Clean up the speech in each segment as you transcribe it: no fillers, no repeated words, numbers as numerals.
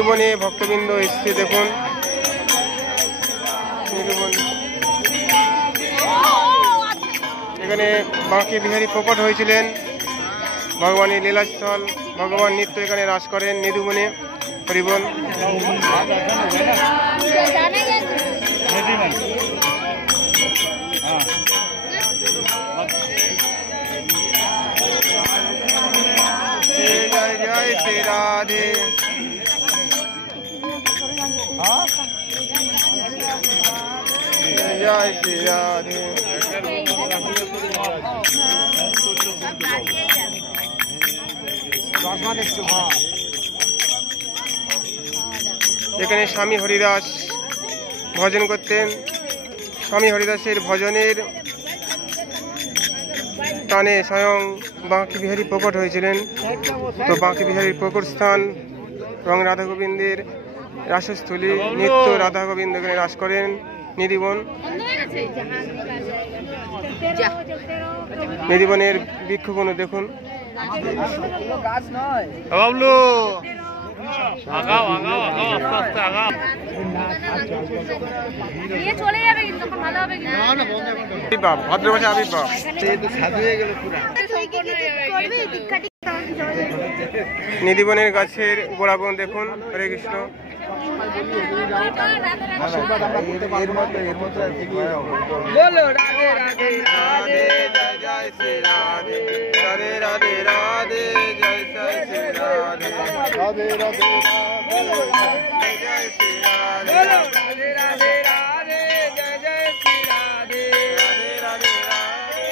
নিরুবনে ভক্তবৃন্দ এসছে দেখুন। নিরুবন এখানে বাঁকে বিহারী প্রকট হয়েছিলেন, ভগবানের লীলাস্থল, ভগবান নিত্য এখানে রাস করেন নিরুবনে। হরিবল। जय जय श्री राधे। जय श्री राधे। এখানে স্বামী হরিদাস ভজন করতেন। স্বামী হরিদাসের ভজনের টানে স্বয়ং বাঁকে বিহারী প্রকট হয়েছিলেন। তো বাঁকে বিহারীর প্রকট স্থান এবং রাধা গোবিন্দের রাসস্থলী, নিত্য রাধা গোবিন্দ এখানে রাস করেন নিরুবন। নিরুবনের বৃক্ষগুলো দেখুন। ভদ্রভাষা আবির্ভাব নিধিবনের গাছের গোড়াগুণ দেখুন। হরে কৃষ্ণ। बोलो राधे राधे राधे जय जय श्री राधे। राधे राधे राधे जय जय श्री राधे। राधे राधे जय जय श्री राधे। राधे राधे राधे जय जय श्री राधे। राधे राधे राधे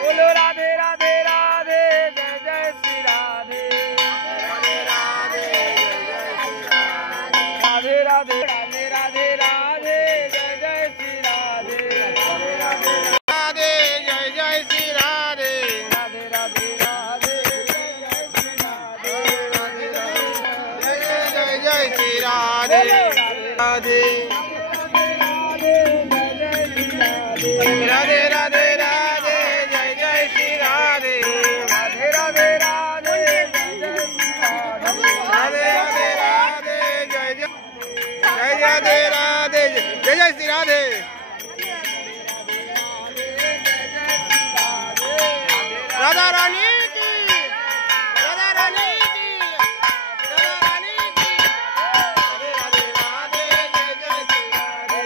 बोलो राधे राधे राधे जय जय श्री राधे। राधे राधे जय जय श्री राधे। राधे राधे राधे राधे राधे जय जय श्री राधे। राधे जय जय श्री राधे। राधे राधे राधे जय जय श्री राधे। राधे जय जय जय श्री राधे। राधे राधे राधे राधे जय जय श्री राधे। राधे राधे राधे जय जय श्री राधे। राधे राधे राधे जय जय राधे। राधे जय जय श्री राधे। राधा रानी की, राधा रानी की, राधा रानी की। राधे राधे राधे जय जय श्री राधे।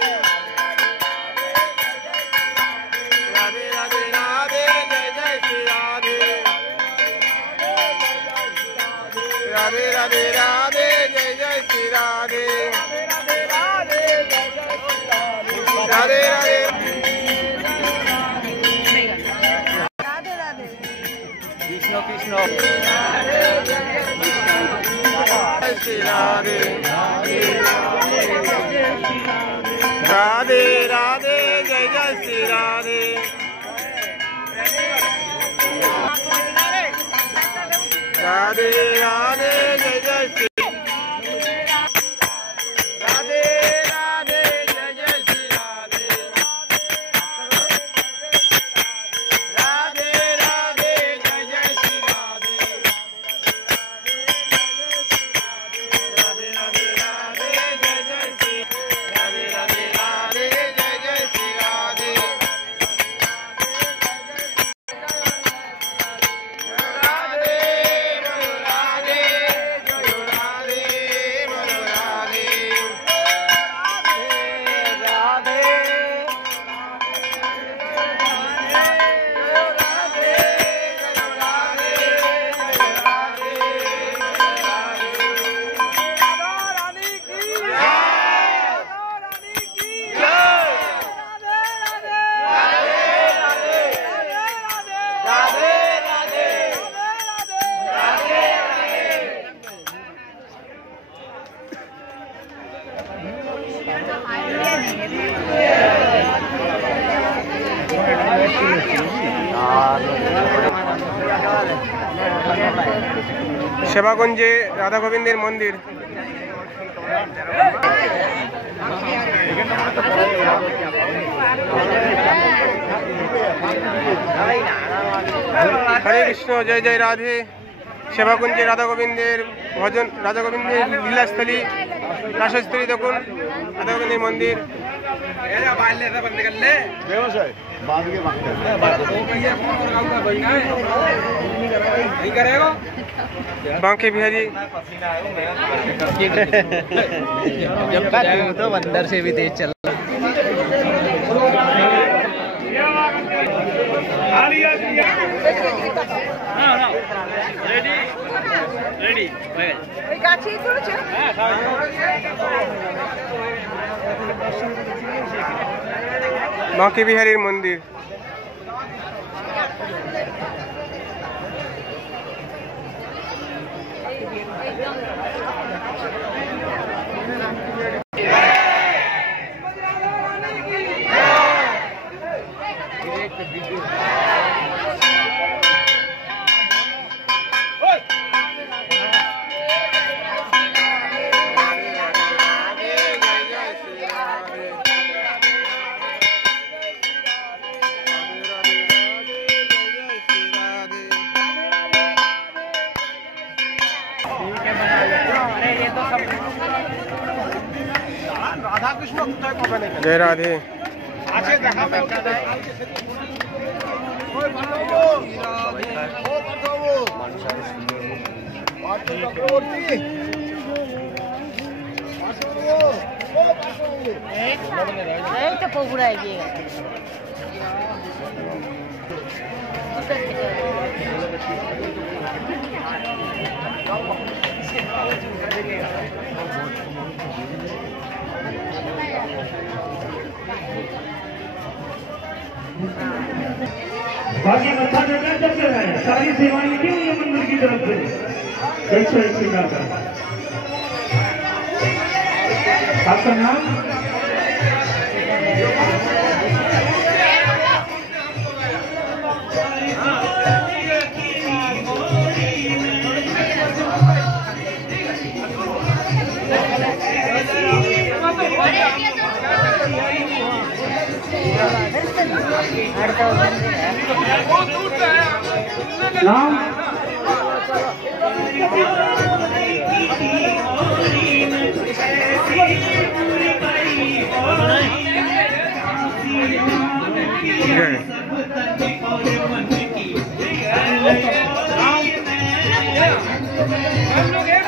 राधे राधे राधे जय जय श्री राधे। राधे राधे राधे जय जय श्री राधे। राधे राधे कृष्ण कृष्ण श्री राधे। राधे राधे जय जय श्री राधे। राधे राधे जय जय श्री राधे। राधे जय जय श्री राधे। राधे राधे जय जय श्री राधे। राधे राधे राधे जय जय श्री राधे। राधे राधे जय जय श्री राधे। राधे बोलो राधे, बोलो राधे, बोलो राधे। राधे रानी की रानी की राधे राधे राधे राधे राधे সেবাগঞ্জে রাধা গোবিন্দের মন্দির। हरे कृष्ण जय जय राधे। সেবাকুঞ্জে রাধা গোবিন্দের ভজন, রাধা গোবিন্দের লীলাস্থলী, রাসস্থলী দেখুন, রাধা গোবিন্দের মন্দির। बांके बिहारी जब तो अंदर से भी तेज चल रेडी रेडी बांके बिहारी मंदिर। जय राधे। बाकी मत्था टेकना जब से है, सारी सेवाएं लिखी हुई है मंदिर की तरफ से 101 का। आपका नाम? नाम? हम लोग एक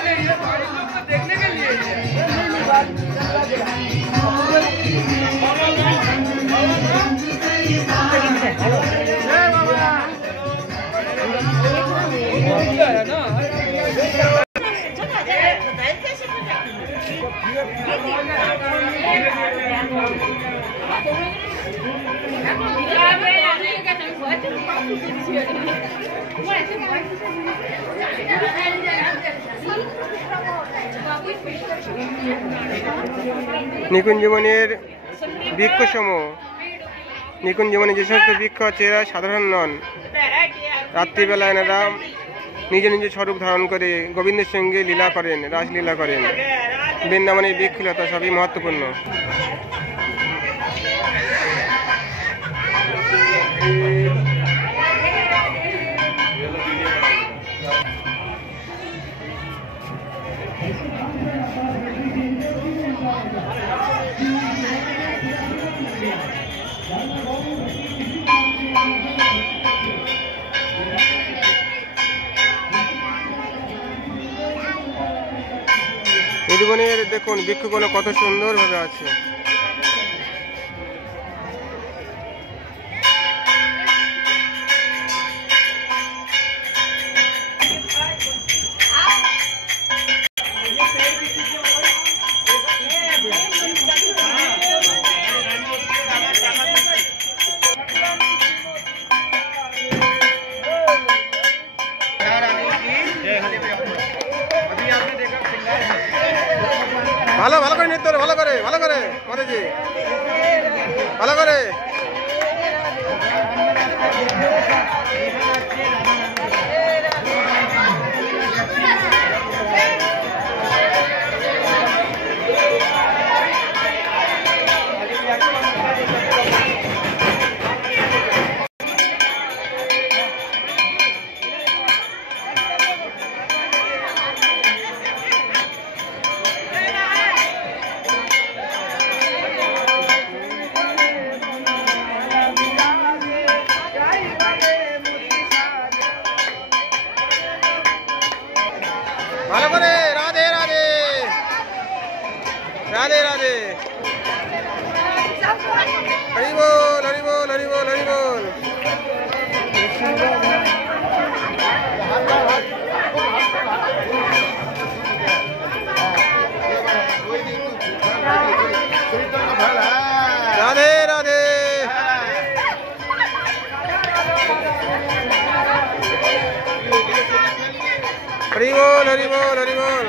देखने के लिए নিকুঞ্জবনের বৃক্ষসমূহ। নিকুঞ্জবনে যে সমস্ত বৃক্ষ আছে এরা সাধারণ নন। রাত্রিবেলা এনারা নিজ নিজ স্বরূপ ধারণ করে গোবিন্দের সঙ্গে লীলা করেন, রাসলীলা করেন। বৃন্দাবনের বৃক্ষলতা সবই মহত্বপূর্ণ। মধুবনের দেখুন বৃক্ষগুলো কত সুন্দরভাবে আছে। ভালো ভালো করে নৃত্য ভালো করে মাতাজি ভালো করে। बोल हरि बोल हरि बोल।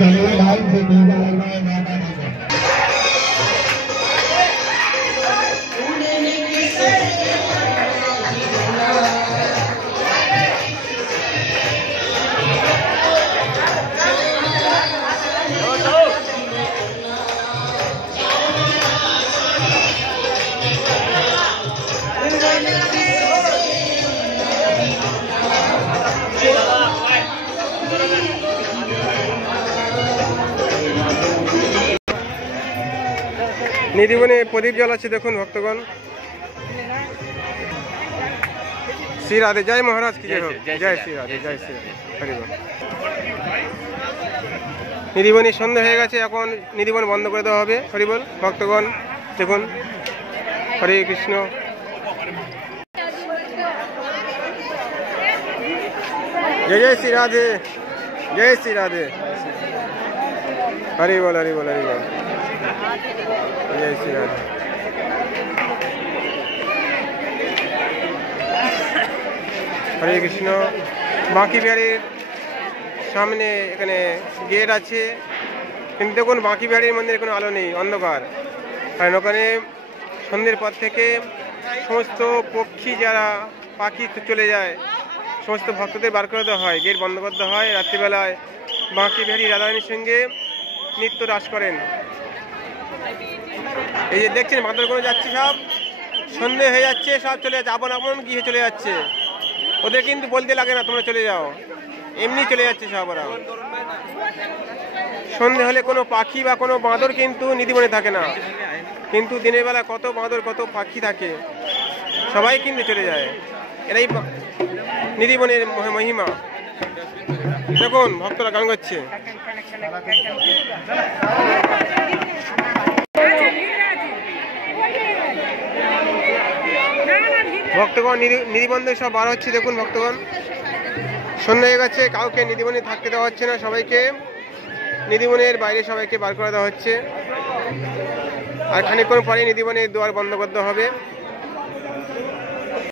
चलिए लाइन से डीजा लगना है माता जी को। নিধিবনে প্রদীপ জ্বালাচ্ছে দেখুন ভক্তগণ। শ্রী রাধে, জয় মহারাজ কি জয় হোক, জয় শ্রী রাধে, জয় শ্রী রাধে, হরি বল। নিধিবনী সন্ধ্যা হয়ে গেছে, এখন নিধিবন বন্ধ করে দেওয়া হবে। হরি বল ভক্তগণ, দেখুন হরে কৃষ্ণ। জয় জয় শ্রী রাধে, জয় শ্রী রাধে, হরি বল হরি বল হরি বল, জয় শ্রী রাধে। হরে কৃষ্ণ। বাঁকি বিহারীর সামনে এখানে গেট আছে, কিন্তু দেখুন বাঁকি বিহারীর মন্দিরে কোনো আলো নেই, অন্ধকার। কারণ ওখানে সন্ধ্যের পর থেকে সমস্ত পক্ষী যারা পাখি চলে যায়, সমস্ত ভক্তদের বার করে দেওয়া হয়, গেট বন্ধ করে দেওয়া হয়। রাত্রিবেলায় বাঁকি বিহারী রাধারানীর সঙ্গে নৃত্য রাস করেন। এই যে দেখছেন মাদুরগঞ্জে যাচ্ছে, সব সন্ধে হয়ে যাচ্ছে, সব চলে যাচ্ছে, আপন আপন গৃহে চলে যাচ্ছে। ওদের কিন্তু বলতে লাগে না তোমরা চলে যাও, এমনি চলে যাচ্ছে সব। ওরা সন্ধে হলে কোনো পাখি বা কোনো বাঁদর কিন্তু নিধিবনে থাকে না, কিন্তু দিনের বেলা কত বাঁদর কত পাখি থাকে, সবাই কিন্তু চলে যায়। এরাই নিধিবনের মহিমা। দেখুন ভক্তরা গান করছে। ভক্তগণ নিধিবন্ধে সব বার হচ্ছে। দেখুন ভক্তগণ, সন্ধ্যা হয়ে গেছে, কাউকে নিধিবনে থাকতে দেওয়া হচ্ছে না, সবাইকে নিধিবনের বাইরে সবাইকে বার করে দেওয়া হচ্ছে। আর খানিকক্ষণ পরে নিধিবনের দুয়ার বন্ধ করতে হবে।